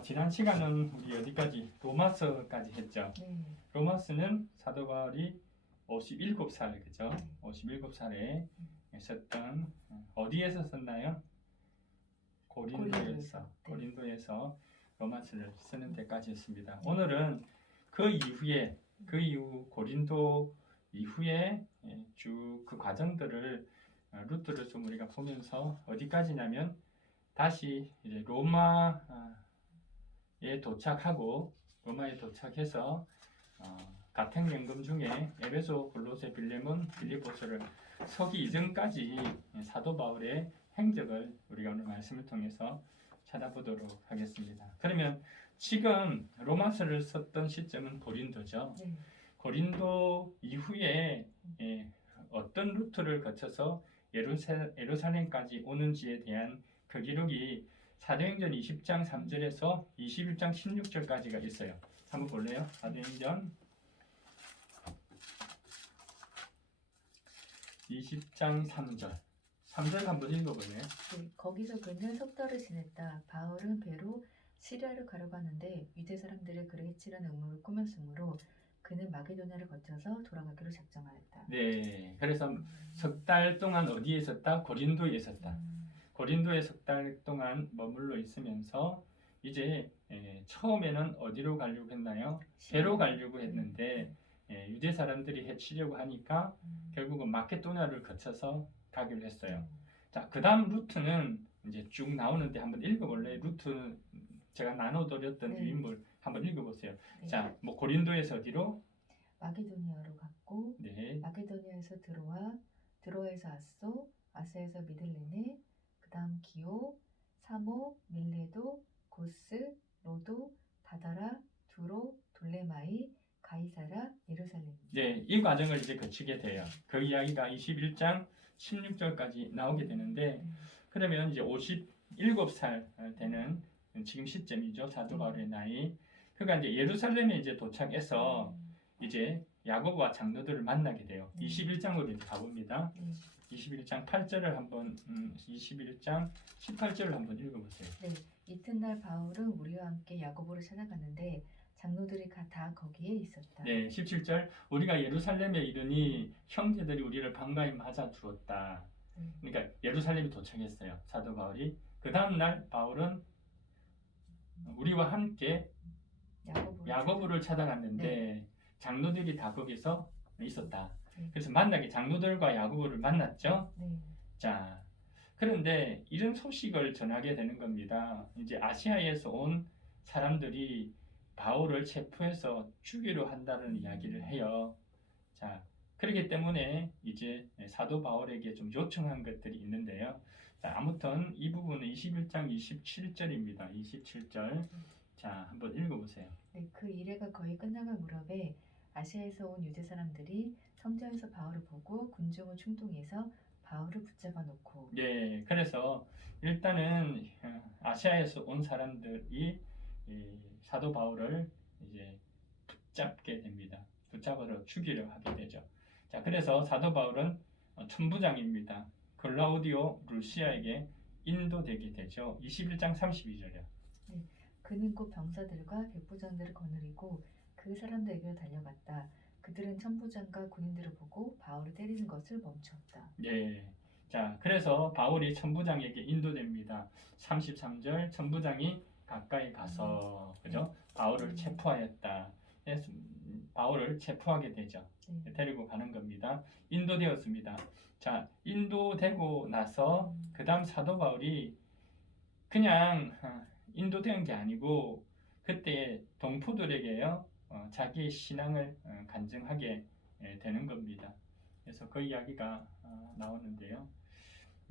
지난 시간은 우리 어디까지? 로마서까지 했죠. 네. 로마서는 사도 바울이 57살, 그죠? 네. 57살에 썼던, 어디에서 썼나요? 고린도에서. 네. 고린도에서 로마서를 쓰는 데까지였습니다. 오늘은 그 이후 고린도 이후에 쭉 그 과정들을 루트를 좀 우리가 보면서 어디까지냐면 다시 이제 로마에 도착하고 로마에 도착해서 같은 연금 중에 에베소, 골로새, 빌레몬, 빌립보서를 서기 이전까지 사도 바울의 행적을 우리가 오늘 말씀을 통해서 찾아보도록 하겠습니다. 그러면 지금 로마서를 썼던 시점은 고린도죠. 네. 고린도 이후에 어떤 루트를 거쳐서 예루살렘까지 오는지에 대한 그 기록이 사도행전 20장 3절에서 21장 16절까지가 있어요. 한번 볼래요? 사도행전 20장 3절. 3절 한번 읽어볼래요? 네. 거기서 그는 석 달을 지냈다. 바울은 배로 시리아를 가려고 하는데 유대 사람들이 그를 해치려는 음모를 꾸몄으므로 그는 마게도냐를 거쳐서 돌아가기로 작정하였다. 네. 그래서 석 달 동안 어디에 있었다? 고린도에 있었다. 고린도에 석 달 동안 머물러 있으면서 이제 처음에는 어디로 가려고 했나요? 배로 가려고 했는데 유대 사람들이 해치려고 하니까 결국은 마케도냐를 거쳐서 가기로 했어요. 자, 그 다음 루트는 이제 쭉 나오는데 한번 읽어볼래요? 루트 제가 나눠드렸던 네. 유인물 한번 읽어보세요. 네. 자, 뭐 고린도에서 어디로? 마게도니아로 갔고 네. 마게도니아에서 드로아에서 아소, 아소에서 미들레네, 그다음 기오, 사모, 밀레도, 고스, 로도, 바다라, 두로, 돌레마이, 가이사라, 예루살렘. 네, 이 과정을 이제 거치게 돼요. 그 이야기가 21장 16절까지 나오게 되는데 그러면 이제 57살 되는 지금 시점이죠. 사도 바울의 나이. 그러니까 이제 예루살렘에 이제 도착해서 이제 야고보와 장로들을 만나게 돼요. 21장으로 이제 가봅니다. 21장 8절을 한번 21장 18절을 한번 읽어보세요. 네, 이튿날 바울은 우리와 함께 야고보를 찾아갔는데 장로들이 다 거기에 있었다. 네, 17절 우리가 예루살렘에 이르니 형제들이 우리를 반가이 맞아 주었다. 그러니까 예루살렘에 도착했어요. 사도 바울이. 그 다음 날 바울은 우리와 함께 야고보를 찾아갔는데 장로들이 다 거기서 있었다. 그래서 만나게 장로들과 야고보를 만났죠. 자, 그런데 이런 소식을 전하게 되는 겁니다. 이제 아시아에서 온 사람들이 바울을 체포해서 죽이려 한다는 이야기를 해요. 자, 그렇기 때문에 이제 사도 바울에게 좀 요청한 것들이 있는데요. 자, 아무튼 이 부분은 21장 27절입니다. 27절. 자, 한번 읽어보세요. 네, 그 일회가 거의 끝나갈 무렵에 아시아에서 온 유대 사람들이 성전에서 바울을 보고 군중을 충동해서 바울을 붙잡아 놓고. 네, 그래서 일단은 아시아에서 온 사람들이 이 사도 바울을 이제 붙잡게 됩니다. 붙잡아서 죽이려 하게 되죠. 자, 그래서 사도 바울은 천부장입니다. 글라우디오 루시아에게 인도되게 되죠. 21장 32절이요. 네, 그는 곧 병사들과 백부장들을 거느리고 그 사람들에게로 달려갔다. 그들은 천부장과 군인들을 보고 바울을 때리는 것을 멈췄다. 네. 자, 그래서 바울이 천부장에게 인도됩니다. 33절 천부장이 가까이 가서 그죠? 바울을 체포하였다. 바울을 체포하게 되죠. 데리고 가는 겁니다. 인도되었습니다. 자, 인도되고 나서 그 다음 사도 바울이 그냥 인도된 게 아니고 그때 동포들에게요 자기의 신앙을 간증하게 되는 겁니다. 그래서 그 이야기가 나오는데요.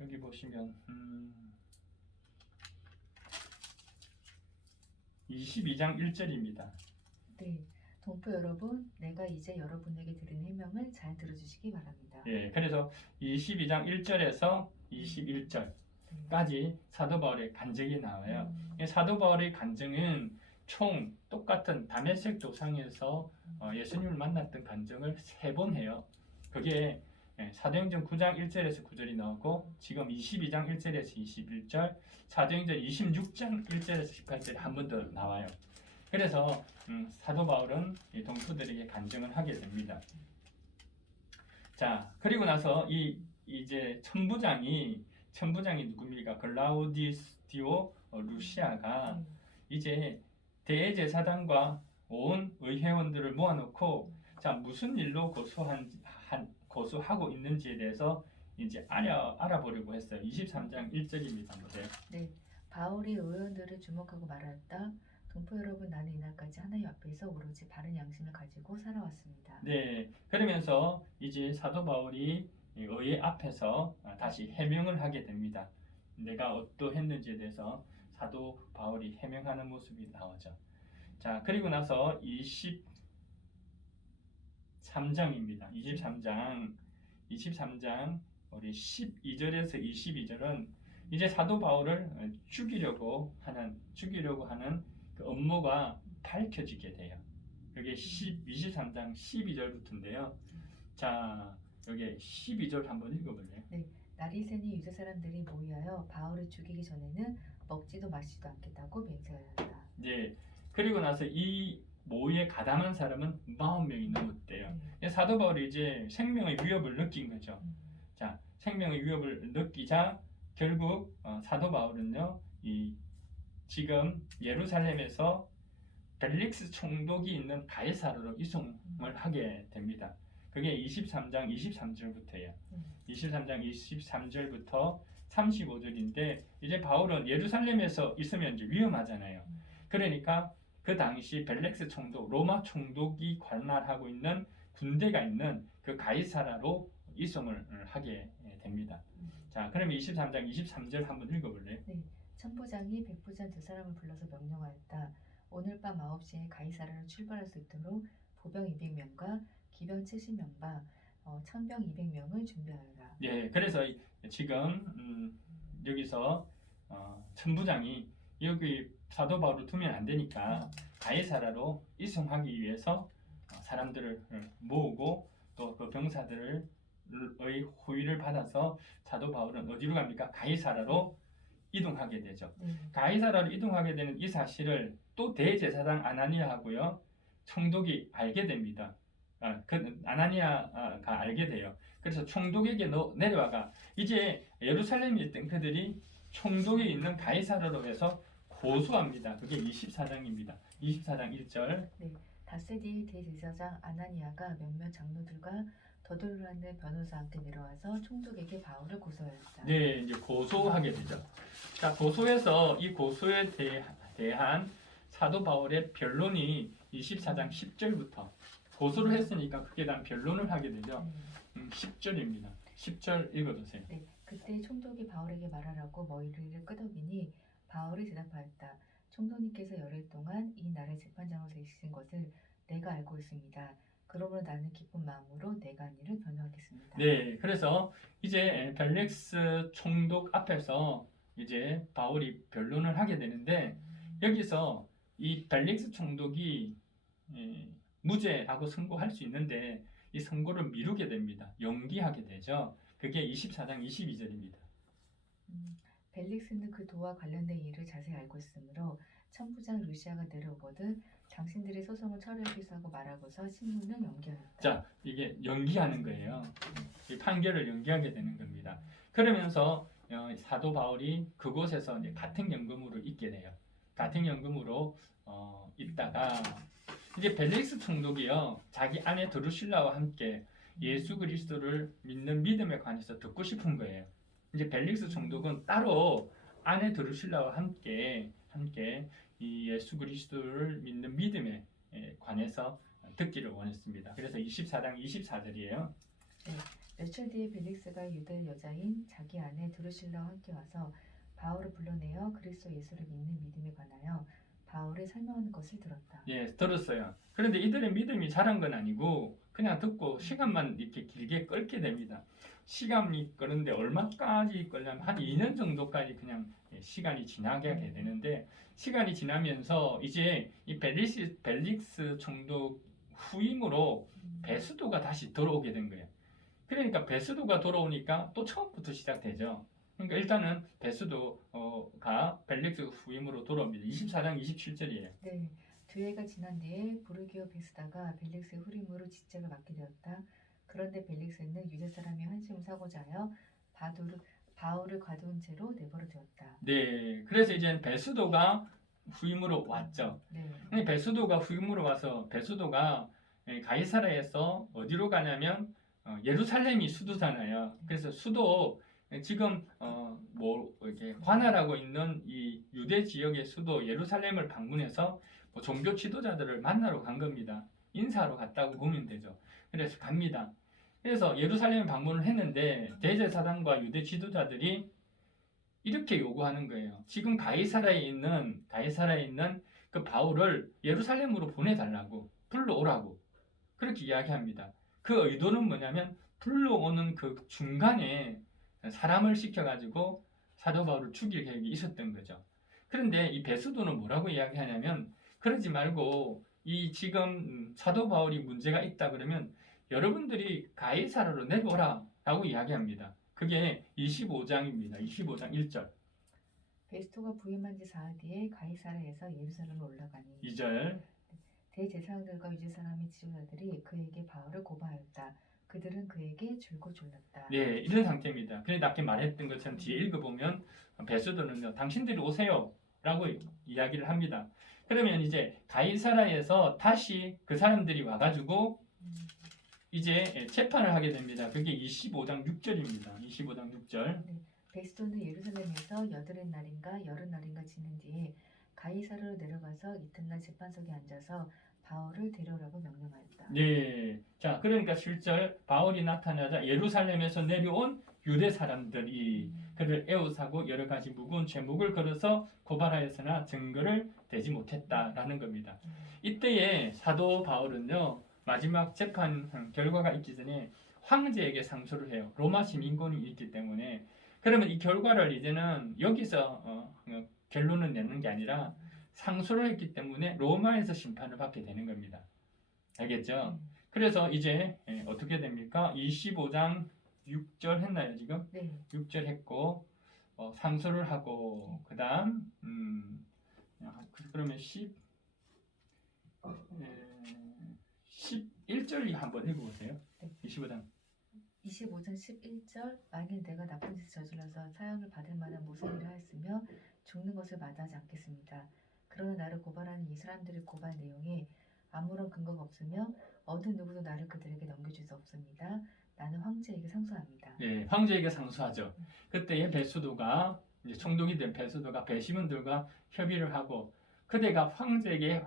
여기 보시면 22장 1절입니다. 네, 동포 여러분, 내가 이제 여러분에게 드린 해명을 잘 들어주시기 바랍니다. 예, 그래서 22장 1절에서 21절까지 사도 바울의 간증이 나와요. 사도 바울의 간증은 총 똑같은 다메섹 도상에서 예수님을 만났던 간증을 3번 해요. 그게 사도행전 9장 1절에서 9절이 나오고 지금 22장 1절에서 21절, 사도행전 26장 1절에서 18절에 한 번 더 나와요. 그래서 사도 바울은 이 동포들에게 간증을 하게 됩니다. 자, 그리고 나서 이제 천부장이 누굽니까? 글라우디오 루시아가 이제 대제사장과 온 의회원들을 모아놓고 자, 무슨 일로 고소하고 있는지에 대해서 이제 알아보려고 했어요. 23장 1절입니다. 네, 바울이 의원들을 주목하고 말하였다. 동포 여러분, 나는 이날까지 하나님 앞에서 오로지 바른 양심을 가지고 살아왔습니다. 네, 그러면서 이제 사도 바울이 의회 앞에서 다시 해명을 하게 됩니다. 내가 어떠했는지에 대해서 사도 바울이 해명하는 모습이 나오죠. 자, 그리고 나서 23장입니다. 23장 우리 12절에서 22절은 이제 사도 바울을 죽이려고 하는 그 업무가 밝혀지게 돼요. 여기 23장 12절부터인데요. 자, 여기 12절 한번 읽어볼래요? 네, 날이 새니 유대 사람들이 모이하여 바울을 죽이기 전에는 먹지도 마시지도 않겠다고 맹세하였다. 네, 그리고 나서 이 모의에 가담한 사람은 40명이 넘었대요. 사도 바울이 이제 생명의 위협을 느낀 거죠. 자, 생명의 위협을 느끼자 결국 사도 바울은요, 지금 예루살렘에서 벨릭스 총독이 있는 가이사르로 이송을 하게 됩니다. 그게 23장 23절부터예요. 23장 23절부터 35절인데 이제 바울은 예루살렘에서 있으면 이제 위험하잖아요. 그러니까 그 당시 벨릭스 총독, 로마 총독이 관할하고 있는 군대가 있는 그 가이사라로 이송을 하게 됩니다. 자, 그러면 23장 23절 한번 읽어볼래요? 네, 천부장이 백부장 두 사람을 불러서 명령하였다. 오늘 밤 9시에 가이사라로 출발할 수 있도록 보병 200명과 기병 70명과 창병 200명을 준비하여라. 예, 그래서 지금 여기서 천부장이 여기 사도 바울을 두면 안 되니까 가이사라로 이송하기 위해서 사람들을 모으고 또 그 병사들의 호의를 받아서 사도 바울은 어디로 갑니까? 가이사라로 이동하게 되죠. 가이사라로 이동하게 되는 이 사실을 또 대제사장 아나니아하고요 총독이 알게 됩니다. 아나니아가 알게 돼요. 그래서 총독에게 내려와가 이제 예루살렘에 있던 그들이 총독이 있는 가이사라로 해서 고소합니다. 그게 24장입니다. 24장 1절. 네, 닷새 뒤에 대제사장 아나니아가 몇몇 장로들과 더돌라는 변호사와 함께 내려와서 총독에게 바울을 고소하였다. 네, 이제 고소하게 되죠. 자, 고소해서 이 고소에 대한 사도 바울의 변론이 24장 10절부터 고소를 했으니까 그게 대한 변론을 하게 되죠. 10절입니다. 10절 읽어주세요. 네, 그때 총독이 바울에게 말하라고 머리를 끄덕이니 바울이 대답하였다. 총독님께서 열흘 동안 이 나라의 재판장으로 계신 것을 내가 알고 있습니다. 그러므로 나는 기쁜 마음으로 내가 한 일을 변호하겠습니다. 네, 그래서 이제 벨릭스 총독 앞에서 이제 바울이 변론을 하게 되는데 여기서 이 벨릭스 총독이 무죄라고 선고할 수 있는데 이 선고를 미루게 됩니다. 연기하게 되죠. 그게 24장 22절입니다. 벨릭스는 그 도와 관련된 일을 자세히 알고 있으므로 천부장 루시아가 내려오거든 당신들의 소송을 처리하기로 하고 말하고서 신문을 연기하였다. 자, 이게 연기하는 거예요. 이 판결을 연기하게 되는 겁니다. 그러면서 사도 바울이 그곳에서 이제 가택연금으로 있게 돼요. 가택연금으로 있다가 이제 벨릭스 총독이요 자기 아내 드루실라와 함께 예수 그리스도를 믿는 믿음에 관해서 듣고 싶은 거예요. 이제 벨릭스 총독은 따로 아내 드루실라와 함께 이 예수 그리스도를 믿는 믿음에 관해서 듣기를 원했습니다. 그래서 24장 24절이에요. 네, 며칠 뒤에 벨릭스가 유대 여자인 자기 아내 드루실라와 함께 와서 바울을 불러내어 그리스도 예수를 믿는 믿음에 관하여 바울을 설명하는 것을 들었다. 예, 들었어요. 그런데 이들의 믿음이 자란 건 아니고 그냥 듣고 시간만 이렇게 길게 끌게 됩니다. 시간이 끄는데 얼마까지 끌냐면 한 2년 정도까지 그냥 시간이 지나게 되는데 시간이 지나면서 이제 이 벨릭스 총독 후임으로 베스도가 다시 들어오게 된 거예요. 그러니까 베스도가 돌아오니까 또 처음부터 시작되죠. 그러니까 일단은 베스도가 벨릭스 후임으로 돌아옵니다. 24장 27절이에요. 네, 두 해가 지난 뒤에 부르기오 베스다가 벨릭스의 후임으로 직책을 맡게 되었다. 그런데 벨릭스는 유대 사람이 환심을 사고자 하여 바울을 가두은 채로 내버려 두었다. 네, 그래서 이제 베스도가 후임으로 왔죠. 네, 근데 베스도가 후임으로 와서 베스도가 가이사라에서 어디로 가냐면 예루살렘이 수도잖아요. 그래서 수도 지금 뭐 이렇게 관할하고 있는 이 유대 지역의 수도 예루살렘을 방문해서 뭐 종교 지도자들을 만나러 간 겁니다. 인사하러 갔다고 보면 되죠. 그래서 갑니다. 그래서 예루살렘 방문을 했는데 대제사장과 유대 지도자들이 이렇게 요구하는 거예요. 지금 가이사라에 있는 그 바울을 예루살렘으로 보내달라고 불러오라고 그렇게 이야기합니다. 그 의도는 뭐냐면 불러오는 그 중간에 사람을 시켜가지고 사도 바울을 죽일 계획이 있었던 거죠. 그런데 이 베스도는 뭐라고 이야기하냐면 그러지 말고 이 지금 사도 바울이 문제가 있다 그러면 여러분들이 가이사라로 내려오라 라고 이야기합니다. 그게 25장입니다. 25장 1절. 베스토가 부임한 지 사흘 뒤에 가이사라에서 예루살렘으로 올라가니 2절. 대제사장들과 유대 사람의 지도자들이 그에게 바울을 고발하였다. 그들은 그에게 줄곧 졸랐다. 네, 이런 상태입니다. 그래서 아까 말했던 것처럼 뒤에 읽어보면 베스도는요, 당신들이 오세요 라고 이야기를 합니다. 그러면 이제 가이사라에서 다시 그 사람들이 와가지고 이제 재판을 하게 됩니다. 그게 25장 6절입니다. 25장 6절. 베스토는 예루살렘에서 여드렛 날인가 여름 날인가 지낸 뒤에 가이사라로 내려가서 이튿날 재판석에 앉아서 바울을 데려오라고 명령하였다. 네. 자, 그러니까 실절 바울이 나타나자 예루살렘에서 내려온 유대 사람들이 그를 애워싸고 여러 가지 무거운 죄목을 걸어서 고발하였으나 증거를 대지 못했다라는 겁니다. 이때에 사도 바울은요, 마지막 재판 결과가 있기 전에 황제에게 상소를 해요. 로마 시민권이 있기 때문에. 그러면 이 결과를 이제는 여기서 결론을 내는 게 아니라 상소를 했기 때문에 로마에서 심판을 받게 되는 겁니다. 알겠죠? 그래서 이제 어떻게 됩니까? 25장 6절 했나요 지금? 네. 6절 했고 상소를 하고 그 다음 그러면 11절 한번 읽어보세요. 네. 25장 25장 11절 만일 내가 나쁜 짓을 저질러서 사형을 받을 만한 무슨 일을 하였으며 죽는 것을 마다하지 않겠습니다. 그러나 나를 고발하는 이 사람들의 고발 내용에 아무런 근거가 없으며 어느 누구도 나를 그들에게 넘겨줄 수 없습니다. 나는 황제에게 상소합니다. 네, 황제에게 상소하죠. 그때에 베스도가 이제 총독이 된 베스도가 배심원들과 협의를 하고 그대가 황제에게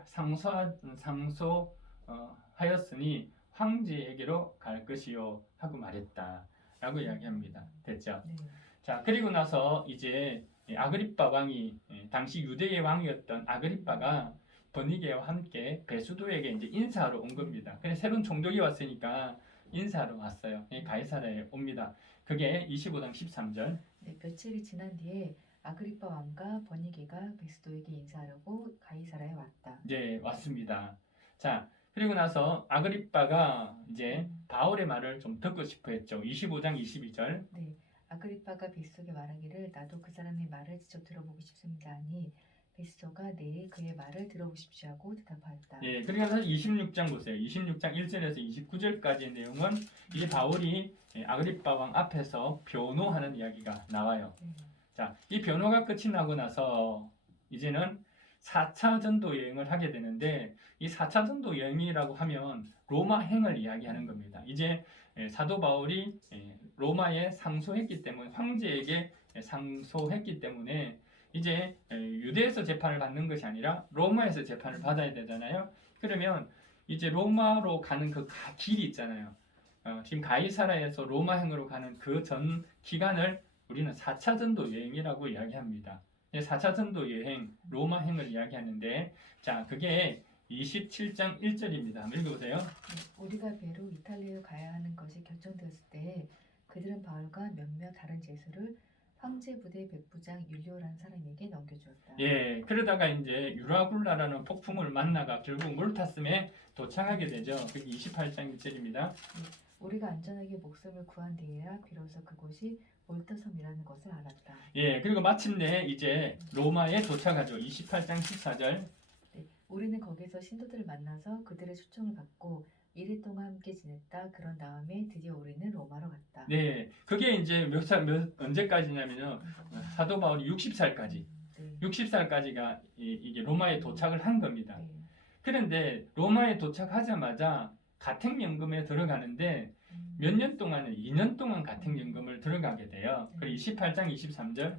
상소하였으니 황제에게로 갈 것이요 하고 말했다라고 이야기합니다. 됐죠? 네. 자, 그리고 나서 이제 아그리빠 왕이 당시 유대의 왕이었던 아그리빠가 버니게와 함께 베스도에게 이제 인사하러 온 겁니다. 그래서 새로운 총독이 왔으니까 인사하러 왔어요. 가이사라에 옵니다. 그게 25장 13절. 네, 며칠이 지난 뒤에 아그리빠 왕과 버니게가 베스도에게 인사하려고 가이사라에 왔다. 네, 왔습니다. 자, 그리고 나서 아그리빠가 이제 바울의 말을 좀 듣고 싶어 했죠. 25장 22절. 네, 아그리빠가 베스도에게 말하기를 나도 그 사람의 말을 직접 들어보고 싶습니다 하니 베스도가 내일 그의 말을 들어보십시오 하고 대답하였다. 예, 그러니까 26장 보세요. 26장 1절에서 29절까지의 내용은 이 바울이 아그리빠 왕 앞에서 변호하는 이야기가 나와요. 자, 이 변호가 끝이 나고 나서 이제는 4차 전도 여행을 하게 되는데 이 4차 전도 여행이라고 하면 로마 행을 이야기하는 겁니다. 이제 사도 바울이 로마에 상소했기 때문에 황제에게 상소했기 때문에 이제 유대에서 재판을 받는 것이 아니라 로마에서 재판을 받아야 되잖아요. 그러면 이제 로마로 가는 그 길이 있잖아요. 지금 가이사라에서 로마행으로 가는 그 전 기간을 우리는 4차 전도 여행이라고 이야기합니다. 4차 전도 여행, 로마행을 이야기하는데 자, 그게 27장 1절입니다. 한번 읽어보세요. 우리가 배로 이탈리아에 가야 하는 것이 결정되었을 때 그들은 바울과 몇몇 다른 제수를 황제 부대 백부장 율리오라는 사람에게 넘겨주었다. 예, 그러다가 이제 유라굴라라는 폭풍을 만나가 결국 몰타스에 도착하게 되죠. 그게 28장 1절입니다. 우리가 안전하게 목숨을 구한 뒤에야 비로소 그곳이 몰타섬이라는 것을 알았다. 예, 그리고 마침내 이제 로마에 도착하죠. 28장 14절. 네, 우리는 거기서 신도들을 만나서 그들의 초청을 받고 1일 동안 함께 지냈다. 그런 다음에 드디어 우리는 로마로 갔다. 네, 그게 이제 언제까지냐면요. 사도 바울이 60살까지. 네. 60살까지가 이게 로마에 도착을 한 겁니다. 네. 그런데 로마에 도착하자마자 가택연금에 들어가는데 몇 년 동안은 2년 동안 가택연금을 들어가게 돼요. 그리고 28장 23절.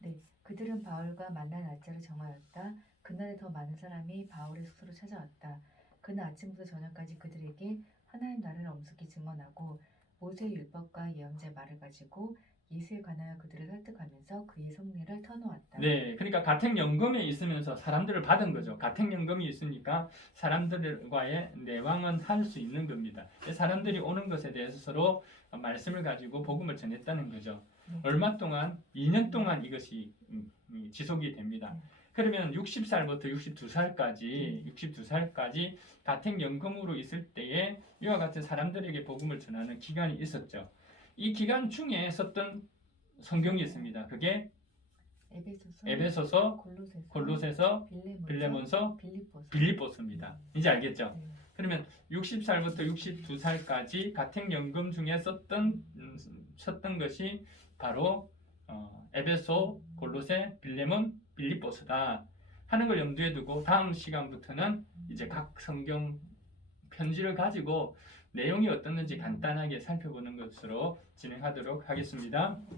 네, 그들은 바울과 만날 날짜를 정하였다. 그날에 더 많은 사람이 바울의 숙소로 찾아왔다. 그날 아침부터 저녁까지 그들에게 하나님 나라를 엄숙히 증언하고 모세의 율법과 예언자의 말을 가지고 예수에 관하여 그들을 설득하면서 그의 성례를 터놓았다. 네, 그러니까 가택연금에 있으면서 사람들을 받은 거죠. 가택연금이 있으니까 사람들과의 내왕은 할 수 있는 겁니다. 사람들이 오는 것에 대해서 서로 말씀을 가지고 복음을 전했다는 거죠. 네. 얼마 동안? 2년 동안 이것이 지속이 됩니다. 그러면 60살부터 62살까지 가택연금으로 있을 때에 이와 같은 사람들에게 복음을 전하는 기간이 있었죠. 이 기간 중에 썼던 성경이 있습니다. 그게 에베소서, 골로새서, 빌레몬서, 빌립보서입니다. 이제 알겠죠? 네. 그러면 60살부터 62살까지 가택연금 중에 썼던 것이 바로 에베소, 골로새, 빌레몬, 빌립보서다 하는 걸 염두에 두고 다음 시간부터는 이제 각 성경 편지를 가지고 내용이 어떻는지 간단하게 살펴보는 것으로 진행하도록 하겠습니다. 네.